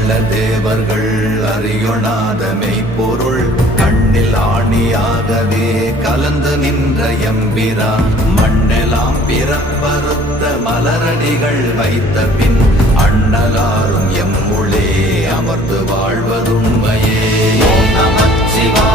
வல்ல தேவர்கள் அறியொணாத மெய்ப்பொருள் கண்ணில் ஆணியாகவே கலந்து நின்ற எம்பிரா மண்ணெலாம் பிறப்பறுத்த மலரடிகள் வைத்த பின் அண்ணலாரும் எம்முளே அமர்ந்து வாழ்வதுண்மையே. ஓம் நமச்சிவாய.